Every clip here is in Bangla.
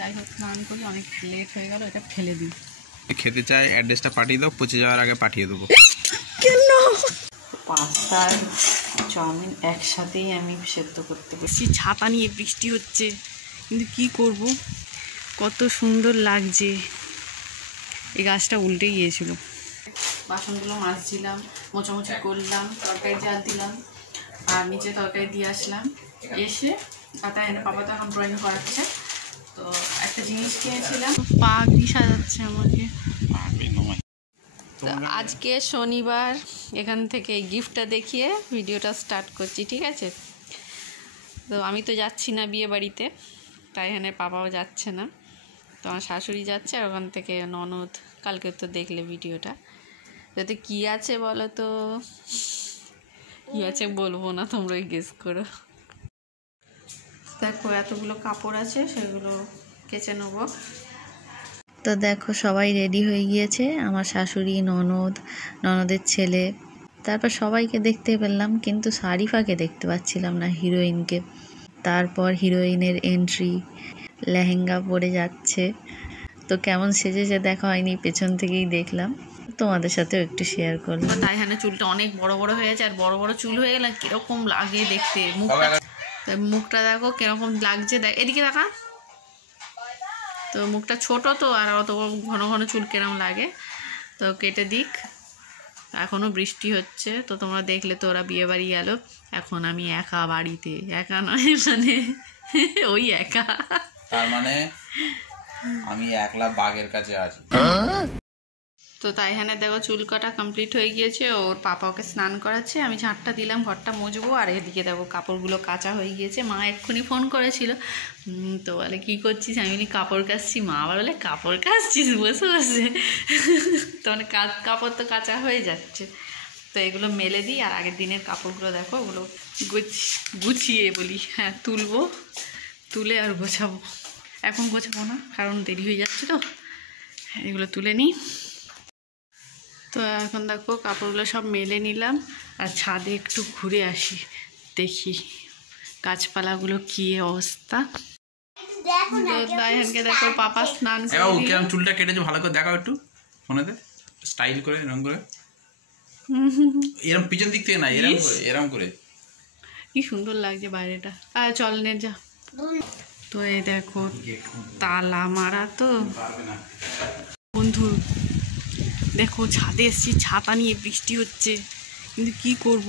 যাই হোক স্নান করলে অনেক লেট হয়ে গেল, এটা ফেলে দিই। খেতে চাই, অ্যাড্রেসটা পাঠিয়ে দাও, পচে যাওয়ার আগে পাঠিয়ে দেবো। কেন? পাস্তা আর চাউমিন একসাথেই আমি সেদ্ধ করতে বসছি। ছাতা নিয়ে বৃষ্টি হচ্ছে, কিন্তু কি করব, কত সুন্দর লাগছে। এই গাছটা উল্টে গিয়েছিল। বাসনগুলো মাজছিলাম, মোছামুছি করলাম, তরকারি জাল দিলাম, আর নিচে তরকারি দিয়ে আসলাম। এসে পাতা এনে পাপা তো এখন ড্রয়িং করাচ্ছে। তো একটা জিনিস কিনেছিলাম, পাগড়ি সাজাচ্ছে আমাকে। আজকে শনিবার, এখান থেকে গিফটটা দেখিয়ে ভিডিওটা স্টার্ট করছি, ঠিক আছে? তো আমি তো যাচ্ছি না বিয়ে বাড়িতে, তাই এখানে পাপাও যাচ্ছে না, তো আমার শাশুড়ি যাচ্ছে। আর ওখান থেকে ননদ, কালকে তো দেখলে ভিডিওটা। যাতে কী আছে বলো তো, কী আছে বলবো না, তোমরাই গেস করো। দেখো এতগুলো কাপড় আছে, সেগুলো কেচে নেবো। তো দেখো সবাই রেডি হয়ে গিয়েছে, আমার শাশুড়ি, ননদ, ননদের ছেলে, তারপর সবাইকে দেখতে পেলাম, কিন্তু শারিফাকে দেখতে পাচ্ছিলাম না, হিরোইনকে। তারপর হিরোইনের এন্ট্রি, লেহেঙ্গা পরে যাচ্ছে। তো কেমন সেজেছে দেখা হয়নি, পেছন থেকেই দেখলাম, তোমাদের সাথেও একটু শেয়ার করলাম। তাই হ্যাঁ, চুলটা অনেক বড় বড় হয়ে গেছে, আর বড় বড় চুল হয়ে গেলে কিরকম লাগে দেখতে। মুখটা দেখো কিরকম লাগছে, দেখ এদিকে দেখা। তো মুখটা ছোট তো, আর অত ঘন ঘন চুল কিরকম লাগে। তো কেটে দিক। এখনও বৃষ্টি হচ্ছে, তো তোমরা দেখলে তো ওরা বিয়ে বাড়ি গেল। এখন আমি একা বাড়িতে, একা নয় মানে ওই একা, তার মানে আমি একলা বাঘের কাছে আছি। তো তাই হ্যাঁ দেখো চুল কাটা কমপ্লিট হয়ে গিয়েছে। ওর পাপা ওকে স্নান করাচ্ছে, আমি ঝাঁটটা দিলাম, ঘরটা মুছবো। আর এদিকে দেখো কাপড়গুলো কাচা হয়ে গিয়েছে। মা এক্ষুনি ফোন করেছিল, তো বলে কী করছিস? আমি বলি কাপড় কাচছি। মা আবার বলে কাপড় কাচছিস বসে বসে? তো মানে কাপড় তো কাচা হয়ে যাচ্ছে, তো এগুলো মেলে দিই। আর আগের দিনের কাপড়গুলো দেখো, ওগুলো গুছিয়ে বলি হ্যাঁ তুলবো, তুলে আর গোছাবো। এখন গোছাবো না, কারণ দেরি হয়ে যাচ্ছে, তো এগুলো তুলে নিই। তো এখন দেখো কাপড়গুলো সব মেলে নিলাম, আর ছাদে একটু ঘুরে আসি, দেখি গাছপালাগুলো কী অবস্থা। দাইহানকে দেখো পাপা স্নান করে, চুলটা কেটেছে, ভালো করে দেখাও একটু ফোনেতে, স্টাইল করে, এরকম করে, এরকম পিছন দিক থেকে না, এরকম করে কি সুন্দর লাগছে বাইরেটা। চল নে যা। তো এই দেখো তালা মারা, তো বন্ধু দেখো ছাদে এসেছি, ছাতা নিয়ে বৃষ্টি হচ্ছে, কিন্তু কি করব,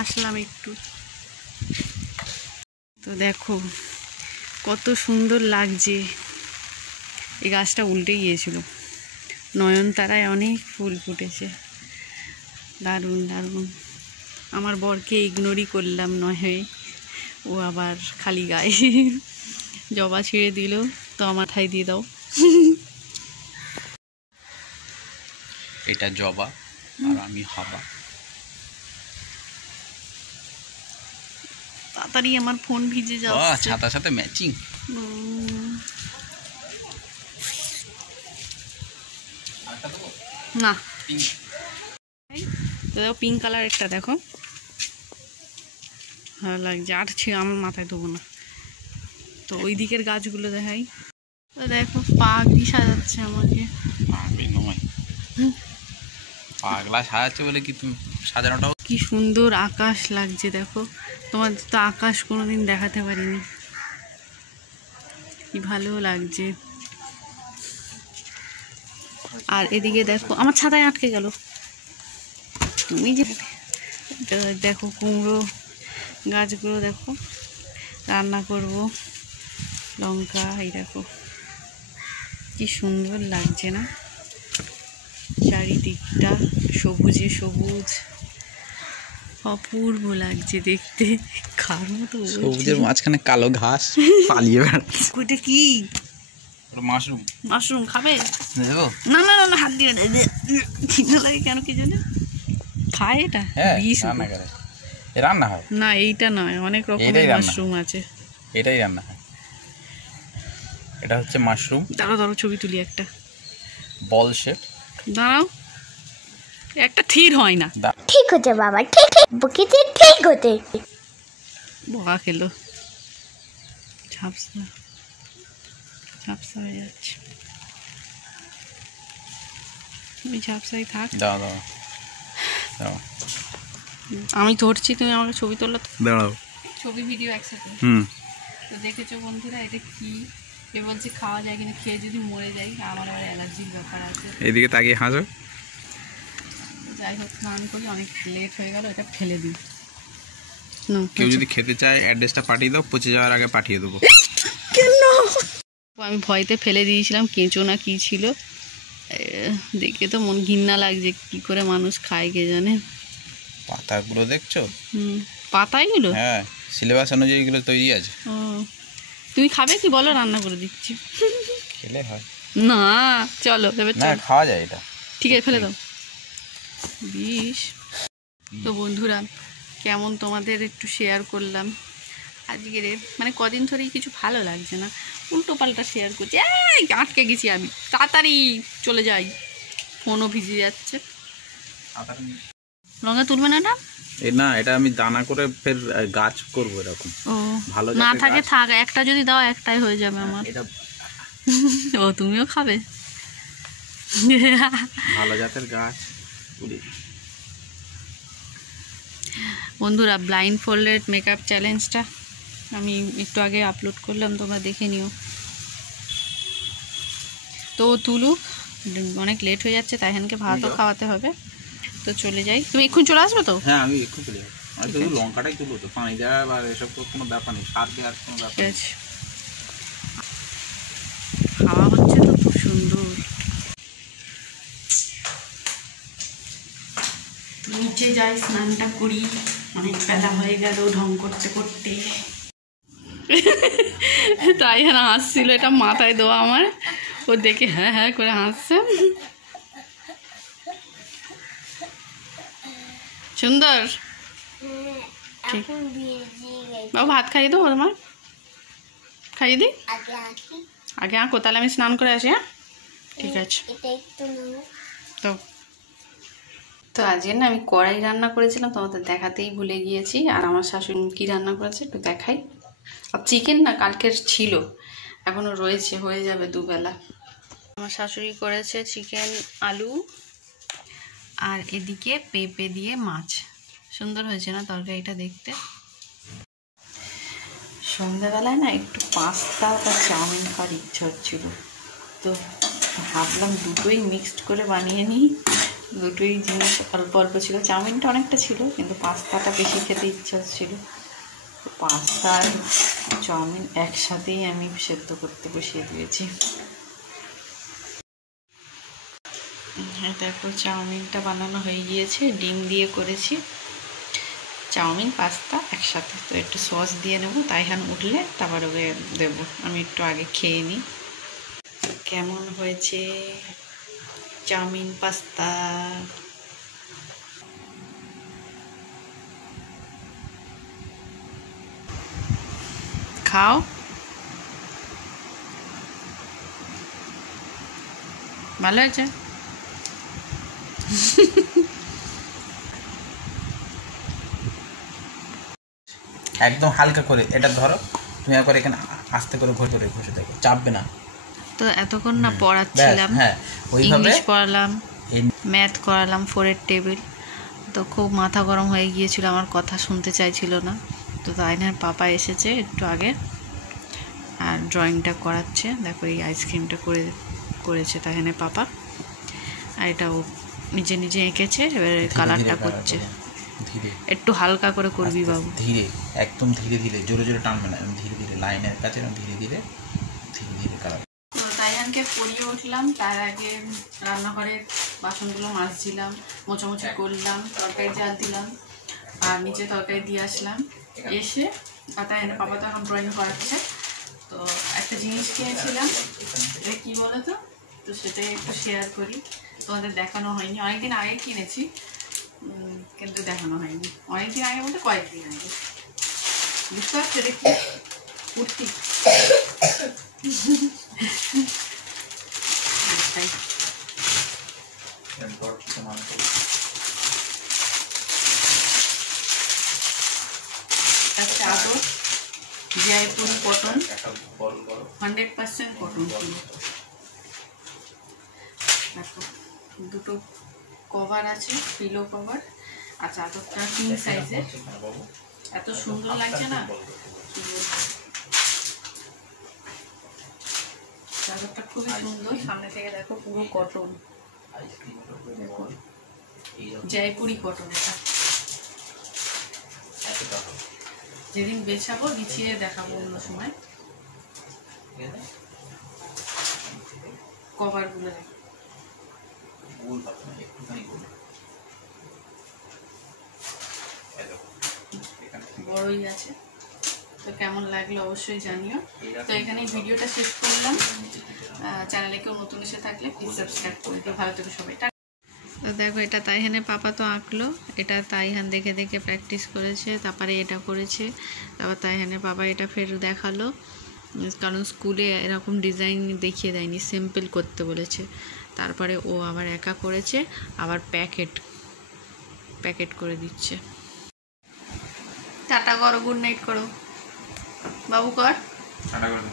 আসলাম একটু। তো দেখো কত সুন্দর লাগছে। এই গাছটা উল্টে গিয়েছিল, নয়নতারায় অনেক ফুল ফুটেছে, দারুণ দারুণ। আমার বরকে ইগনোরই করলাম নয়, ও আবার খালি গায়ে জবা ছিঁড়ে দিল, তো আমার ঠাই দিয়ে দাও। এটা জবা আর আমি হাবা। তাড়াতাড়ি আমার ফোন ভিজে যাচ্ছে, ছাতার সাথে ম্যাচিং। না দেখো পিঙ্ক কালার একটা দেখো, ভালো লাগছে। আর আমার মাথায় দেবো না। তো ওই দিকের গাছগুলো দেখাই। তো দেখো পাগড়ি সাজাচ্ছে আমাকে। পাগলা সাজাচ্ছে বলে কি তুমি সাজানোটাও কি সুন্দর আকাশ লাগছে দেখো, তোমাদের তো আকাশ কোনোদিন দেখাতে পারিনি, কি ভালো লাগছে। আর এদিকে দেখো আমার ছাতায় আটকে গেল, তুমি যে দেখো কুমড়ো গাছগুলো দেখো, রান্না করব, লঙ্কা, এই দেখো কি সুন্দর লাগছে না, চারিদিকটা সবুজে সবুজ, অপূর্ব লাগছে দেখতে। খার মতো সবুজের মাঝখানে কালো ঘাস পালিয়ে বেড়াচ্ছে। ওইটা কি? মাশরুম। মাশরুম খাবে? দেবো? না না না, হাত দিয়ে খিদে লাগে কেন কি জানে, খায় এটা? রান্না হয় না, এইটা নয়, অনেক রকমের মাশরুম আছে, এটাই রান্না হয়। এটা হচ্ছে মাশরুম। দাঁড়াও দাঁড়াও ছবি তুলি একটা, বল শেপ। দাঁড়াও, একটা থির হয় না। ঠিক হচ্ছে বাবা, ঠিক বকিতে ঠিক হতে। বোকা খেলো ঝাপসা। ঝাপসা হয়ে যাচ্ছে, তুমি ঝাপসাই থাক। দাও দাও দাও, আমি ধরছি, তুমি আমাকে ছবি তোলো। দাঁড়াও, ছবি ভিডিও একসাথে। তো দেখেছো বন্ধুরা, এটা কি? এ বলছে খাওয়া যায়, কিন্তু খেয়ে যদি মরে যাই, আমার আবার অ্যালার্জির ব্যাপার আছে। এইদিকে তাকিয়ে হাসো। যাই হোক, স্নান করি, অনেক লেট হয়ে গেল, এটা ফেলে দিই। কেউ যদি খেতে চায় অ্যাড্রেসটা পাঠিয়ে দাও, পচে যাওয়ার আগে পাঠিয়ে দেবো। আমি ভয়তে ফেলে দিয়েছিলাম, কেঁচো না কি ছিল, দেখে তো মন ঘৃণা লাগছে। কি করে মানুষ খায় কে জানে। পাতাগুলো দেখছো? পাতাইগুলো? হ্যাঁ, সিলেবাস অনুযায়ী এগুলো তৈরি আছে। ও, তুমি খাবে কি বলো, রান্না করে দিচ্ছি। খেলে হয় না, চলো এবার না, চলো। খাওয়া যায় এটা। ঠিক আছে, ফেলে দাও। বিষ। তো বন্ধুরা, কেমন তোমাদের একটু শেয়ার করলাম আজকের, মানে কদিন ধরেই কিছু ভালো লাগছে না, উল্টো পাল্টা শেয়ার করছি। এই আটকে গেছি আমি, তাড়াতাড়ি চলে যাই, ফোনও ভিজে যাচ্ছে। লঙ্কা তুলবে না? না না, এটা আমি দানা করে ফের গাছ করবো এরকম। ও ভালো না থাকে থাক, একটা যদি দাও একটাই হয়ে যাবে আমার। এটা ও তুমিও খাবে? ভালো জাতের গাছ। বন্ধুরা, ব্লাইন্ড ফোল্ডেড মেকআপ চ্যালেঞ্জটা আমি একটু আগে আপলোড করলাম, তোমরা দেখে নিও। তো তুলুক, অনেক লেট হয়ে যাচ্ছে, তাইহানকে ভাতও খাওয়াতে হবে। তো চলে যাই, তুমি এক্ষুনি চলে আসবে তো? হ্যাঁ, আমি এক্ষুনি চলে যাবো। আমি শুধু লঙ্কাটাই তুলবো, তো পানি দেওয়া বা এসব তো কোনো ব্যাপার নেই, সার দেওয়ার কোনো ব্যাপার ঠিক নেই। আছে, খাওয়া হচ্ছে তো খুব সুন্দর। নিচে যাই, স্নানটা করি, অনেক বেলা হয়ে গেল ঢং করতে করতে। তাই হ্যাঁ হাসছিল, এটা মাথায় দেওয়া আমার, ও দেখে হ্যাঁ হ্যাঁ করে হাসছে। সুন্দর। বাবু ভাত খাইয়ে দেবো তোমার? খাইয়ে দিই আগে? আঁকো, তাহলে আমি স্নান করে আসি। হ্যাঁ ঠিক আছে। তো আজকে না আমি কড়াই রান্না করেছিলাম, তোমাদের দেখাতেই ভুলে গিয়েছি। আর আমার শাশুড়ি কী রান্না করেছে একটু দেখাই। আর চিকেন না কালকের ছিল, এখনও রয়েছে, হয়ে যাবে দুবেলা। আমার শাশুড়ি করেছে চিকেন, আলু, আর এদিকে পেঁপে দিয়ে মাছ। সুন্দর হয়েছে না তরকারিটা দেখতে? সন্ধ্যাবেলায় না একটু পাস্তা বা চাউমিন খাওয়ার ইচ্ছা হচ্ছিল, তো ভাবলাম দুটোই মিক্সড করে বানিয়ে নিই। দুটোই জিনিস অল্প অল্প ছিল, চাউমিনটা অনেকটা ছিল, কিন্তু পাস্তাটা বেশি খেতে ইচ্ছা হচ্ছিলো। পাস্তা আর চাউমিন একসাথেই আমি সেদ্ধ করতে বসিয়ে দিয়েছি। হ্যাঁ দেখো, চাউমিনটা বানানো হয়ে গিয়েছে, ডিম দিয়ে করেছি, চাউমিন পাস্তা একসাথে। তো একটু সস দিয়ে নেবো, তাইহান উঠলে তারপর ওকে দেবো। আমি একটু আগে খেয়ে নিই কেমন হয়েছে চাউমিন পাস্তা। খাও, ভালো হয়েছে? একদম হালকা করে এটা ধরো, তুমি একবার এখানে আস্তে করে ঘষে দেখো, চাপবে না। তো এতক্ষণ না পড়াচ্ছিলাম, হ্যাঁ, ইংলিশ পড়ালাম, ম্যাথ করালাম, 4-এর টেবিল। তো খুব মাথা গরম হয়ে গিয়েছিল, আমার কথা শুনতে চাইছিল না। তো তাইনার পাপা এসেছে একটু আগে, আর ড্রয়িংটা করাচ্ছে। দেখো এই আইসক্রিমটা করেছে তাইনের পাপা, আর এটা ও নিজে নিজে এঁকেছে, এবারে কালারটা করছে। একটু হালকা করে করবি বাবু, ধীরে, একদম ধীরে ধীরে, জোরে জোরে টানবে না, ধীরে ধীরে লাইনের কাছে ধীরে ধীরে কালার। তো তাইহানকে পরিয়ে উঠলাম, তার আগে রান্নাঘরে বাসনগুলো মাজছিলাম, মোছামুছি করলাম, তরকারি জাল দিলাম, আর নিচে তরকারি দিয়ে আসলাম। এসে তাইহানের পাপা তো এখন ড্রয়িং করাচ্ছে। তো একটা জিনিস কিনেছিলাম, এটা কী বলো তো? তো সেটাই একটু শেয়ার করি, তোমাদের দেখানো হয়নি। অনেকদিন আগে কিনেছি, কিন্তু দেখানো হয়নি। অনেকদিন আগে বলতে কয়েকদিন আগে। বুঝতে পারছো এটা কি? কুর্তি। চাদর জয়পুরি কটন, 100% কটন। দুটো কভার আছে, পিলো কভার, আর চাদরটা কিং সাইজের। এত সুন্দর লাগছে না, চাদরটা খুবই সুন্দর। সামনে থেকে দেখো পুরো কটন, দেখো জয়পুরি কটন। এটা যেদিন বেছাবো বিছিয়ে দেখাবো অন্য সময়। কভারগুলো দেখো, বড়ই আছে। তো কেমন লাগলো অবশ্যই জানিও। তো এখানে ভিডিওটা শেষ করলাম। চ্যানেলে কেউ নতুন এসে থাকলে প্লিজ সাবস্ক্রাইব করে দিও। ভালো থেকো সবাই। তো দেখো এটা তাইহানের পাপা তো আঁকলো, এটা তাইহান দেখে দেখে প্র্যাকটিস করেছে, তারপরে এটা করেছে, তারপর তাইহানের পাপা এটা ফের দেখালো, কারণ স্কুলে এরকম ডিজাইন দেখিয়ে দেয়নি, সিম্পল করতে বলেছে। তারপরে ও আবার একা করেছে, আবার প্যাকেট করে দিচ্ছে। টাটা করো, গুড নাইট করো, বাবু কর। টাটা করে